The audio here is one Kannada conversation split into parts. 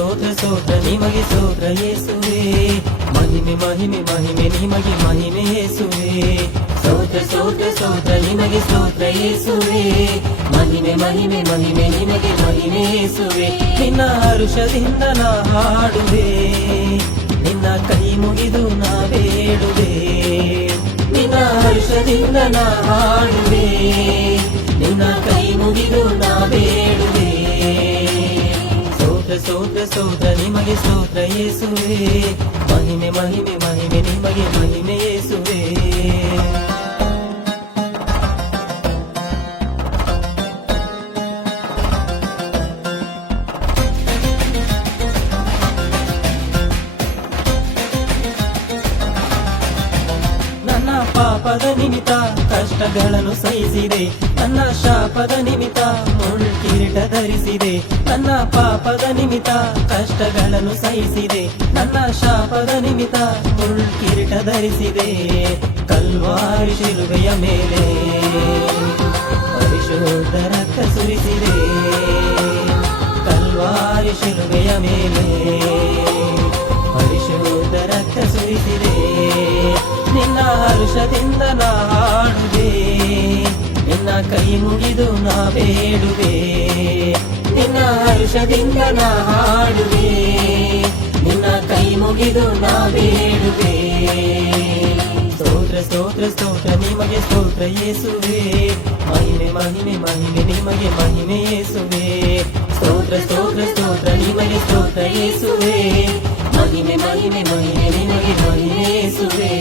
ಸ್ತೋತ್ರ ಸ್ತೋತ್ರ ನಿಮಗೆ ಸ್ತೋತ್ರ ಯೇಸುವೆ ಮಹಿಮೆ ಮಹಿಮೆ ಮಹಿಮೆ ನಿಮಗೆ ಮಹಿಮೆ ಯೇಸುವೆ ಸ್ತೋತ್ರ ಸ್ತೋತ್ರ ಸ್ತೋತ್ರ ನಿಮಗೆ ಸ್ತೋತ್ರ ಯೇಸುವೆ ಮಹಿಮೆ ಮಹಿಮೆ ಮಹಿಮೆ ನಿಮಗೆ ಮಹಿಮೆ ಯೇಸುವೆ ನಿನ್ನ ಹರುಷದಿಂದ ನಾ ಹಾಡುವೆ ನಿನ್ನ ಕೈ ಮುಗಿದು ನಾ ಬೇಡುವೆ ನಿನ್ನ ಹರುಷದಿಂದ ನಾ ಹಾಡುವೆ ನಿನ್ನ ಕೈ ಮುಗಿದು ನಾ ಬೇಡುವೆ ಸ್ತೋತ್ರ ಸ್ತೋತ್ರ ಸ್ತೋತ್ರ ನಿಮಗೆ ಸ್ತೋತ್ರ ಯೇಸುವೆ ಮಹಿಮೆ ಮಹಿಮೆ ಮಹಿಮೆ ನಿಮಗೆ ಮಹಿಮೆ ಯೇಸುವೆ ಪಾಪದ ನಿಮಿತ್ತ ಕಷ್ಟಗಳನ್ನು ಸಹಿಸಿದೆ ನನ್ನ ಶಾಪದ ನಿಮಿತ್ತ ಮುಳ್ಕಿರೀಟ ಧರಿಸಿದೆ ನನ್ನ ಪಾಪದ ನಿಮಿತ್ತ ಕಷ್ಟಗಳನ್ನು ಸಹಿಸಿದೆ ನನ್ನ ಶಾಪದ ನಿಮಿತ್ತ ಮುಳ್ಕಿರೀಟ ಧರಿಸಿದೆ ಕಲ್ವಾರಿ ಶಿಲುಬೆಯ ಮೇಲೆ ಪರಿಶುದ್ಧ ರಕ್ತ ಸುರಿಸಿದೆ ಕಲ್ವಾರಿ ಶಿಲುಬೆಯ ಮೇಲೆ ಪರಿಶುದ್ಧ ರಕ್ತ ಸುರಿಸಿದೆ ನಿನ್ನ ಹರುಷದಿಂದ ನಾ ಹಾಡುವೆ ನಿನ್ನ ಕೈ ಮುಗಿದು ನಾ ಬೇಡುವೆ ನಿನ್ನ ಹರುಷದಿಂದ ನಾ ಹಾಡುವೆ ನಿನ್ನ ಕೈ ಮುಗಿದು ನಾ ಬೇಡುವೆ ಸ್ತೋತ್ರ ಸ್ತೋತ್ರ ಸ್ತೋತ್ರ ನಿಮಗೆ ಸ್ತೋತ್ರ ಯೇಸುವೆ ಮಹಿಮೆ ಮಹಿಮೆ ಮಹಿಮೆ ನಿಮಗೆ ಮಹಿಮೆ ಯೇಸುವೆ ಸ್ತೋತ್ರ ಸ್ತೋತ್ರ ಸ್ತೋತ್ರ ನಿಮಗೆ ಸ್ತೋತ್ರ ಯೇಸುವೆ ಮಹಿಮೆ ಮಹಿಮೆ ಮಹಿಮೆ ನಿಮಗೆ ಮಹಿಮೆ ಯೇಸುವೆ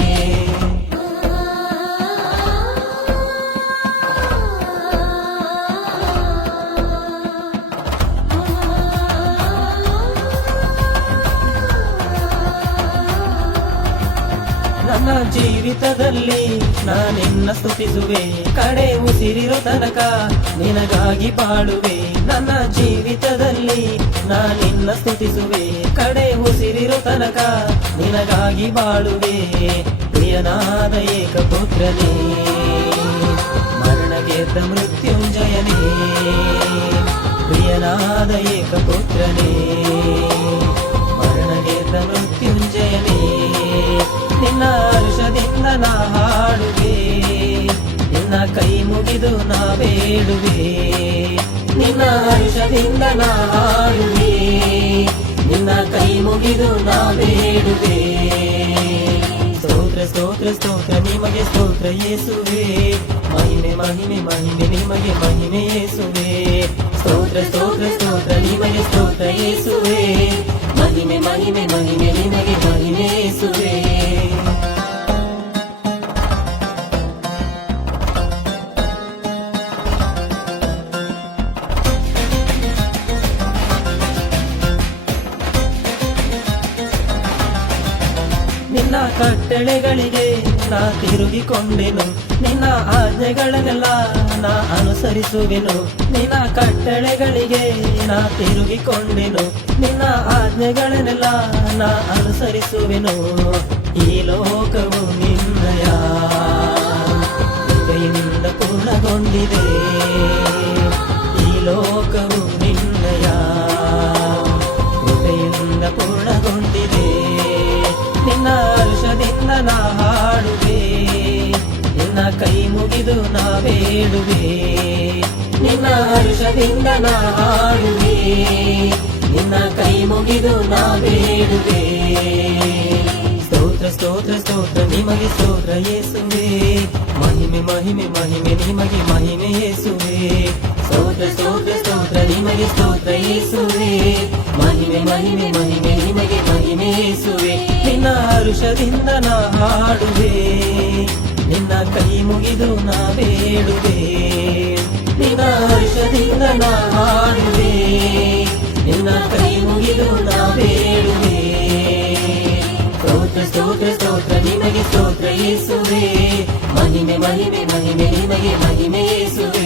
ನನ್ನ ಜೀವಿತದಲ್ಲಿ ನಾನಿನ್ನ ಸ್ತುತಿಸುವೆ ಕಡೆ ಉಸಿರಿರೋ ತನಕ ನಿನಗಾಗಿ ಬಾಳುವೆ ನನ್ನ ಜೀವಿತದಲ್ಲಿ ನಾನಿನ್ನ ಸ್ತುತಿಸುವೆ ಕಡೆ ಉಸಿರಿರೋ ತನಕ ನಿನಗಾಗಿ ಬಾಳುವೆ ಪ್ರಿಯನಾದ ಏಕಪುತ್ರನೇ ಮರಣ ಗೆದ್ದ ಮೃತ್ಯುಂಜಯನೇ ಪ್ರಿಯನಾದ ಏಕಪುತ್ರನೇ ಮರಣ ಗೆದ್ದ ಮೃತ್ಯುಂಜಯನೇ ನಿನ್ನ ಹರುಷದಿಂದ ನಾ ಹಾಡುವೆ ನಿನ್ನ ಕೈ ಮುಗಿದು ನಾ ಬೇಡುವೆ ನಿನ್ನ ಹರುಷದಿಂದ ನಾ ಹಾಡುವೆ ನಿನ್ನ ಕೈ ಮುಗಿದು ನಾ ಬೇಡುವೆ ಸ್ತೋತ್ರ ಸ್ತೋತ್ರ ಸ್ತೋತ್ರ ನಿಮಗೆ ಸ್ತೋತ್ರ ಯೇಸುವೆ ಮಹಿಮೆ ಮಹಿಮೆ ಮಹಿಮೆ ನಿಮಗೆ ಮಹಿಮೆ ಯೇಸುವೆ ಸ್ತೋತ್ರ ಸ್ತೋತ್ರ ಸ್ತೋತ್ರ ನಿಮಗೆ ಸ್ತೋತ್ರ ಯೇಸುವೆ ಮಹಿಮೆ ಮಹಿಮೆ ಮಹಿಮೆ ನಿಮಗೆ ಮಹಿಮೆ ಯೇಸುವೆ ನಿನ್ನ ಕಟ್ಟಳೆಗಳಿಗೆ ನಾ ತಿರುಗಿಕೊಂಡೆನು ನಿನ್ನ ಆಜ್ಞೆಗಳನ್ನೆಲ್ಲ ನಾ ಅನುಸರಿಸುವೆನು ನಿನ್ನ ಕಟ್ಟಳೆಗಳಿಗೆ ನಾ ತಿರುಗಿಕೊಂಡೆನು ನಿನ್ನ ಆಜ್ಞೆಗಳನ್ನೆಲ್ಲ ನಾ ಅನುಸರಿಸುವೆನು ಈ ಲೋಕವು ನಿನ್ನಯ ಕೃಪೆಯಿಂದ ಪೂರ್ಣಗೊಂಡಿದೆ ಈ ಲೋಕವು ನಿನ್ನಯ ಕೃಪೆಯಿಂದ ಪೂರ್ಣಗೊಂಡಿದೆ ನಿನ್ನ ಹರ್ಷದಿಂದ ನಾ ಹಾಡುವೆ ನಿನ್ನ ಕೈ ಮುಗಿದು ನಾ ಬೇಡುವೆ ನಿನ್ನ ಹರ್ಷದಿಂದ ನಾ ಹಾಡುವೆ ನಿನ್ನ ಕೈ ಮುಗಿದು ನಾ ಬೇಡುವೆ ಸ್ತೋತ್ರ ಸ್ತೋತ್ರ ಸ್ತೋತ್ರ ನಿಮಗೆ ಸ್ತೋತ್ರ ಯೇಸುವೆ ಮಹಿಮೆ ಮಹಿಮೆ ಮಹಿಮೆ ನಿಮಗೆ ಮಹಿಮೆ ಯೇಸುವೆ ಸ್ತೋತ್ರ ಸ್ತೋತ್ರ ಸ್ತೋತ್ರ ನಿಮಗೆ ಸ್ತೋತ್ರ ಯೇಸುವೆ ಮಹಿಮೆ ಮಹಿಮೆ ಮಹಿಮೆ ನಿಮಗೆ ಮಹಿಮೆ ಯೇಸುವೆ ನಿನ್ನ ಹರುಷದಿಂದ ನಾ ಹಾಡುವೆ ನಿನ್ನ ಕೈ ಮುಗಿದು ನಾ ಬೇಡುವೆ ನಿನ್ನ ಹರುಷದಿಂದ ನಾ ಹಾಡುವೆ ನಿನ್ನ ಕೈ ಮುಗಿದು ನಾ ಬೇಡುವೆ ಸ್ತೋತ್ರ ಸ್ತೋತ್ರ ಸ್ತೋತ್ರ ನಿಮಗೆ ಸ್ತೋತ್ರ ಯೇಸುವೆ ಮಹಿಮೆ ಮಹಿಮೆ ಮಹಿಮೆ ನಿಮಗೆ ಮಹಿಮೆ ಯೇಸುವೆ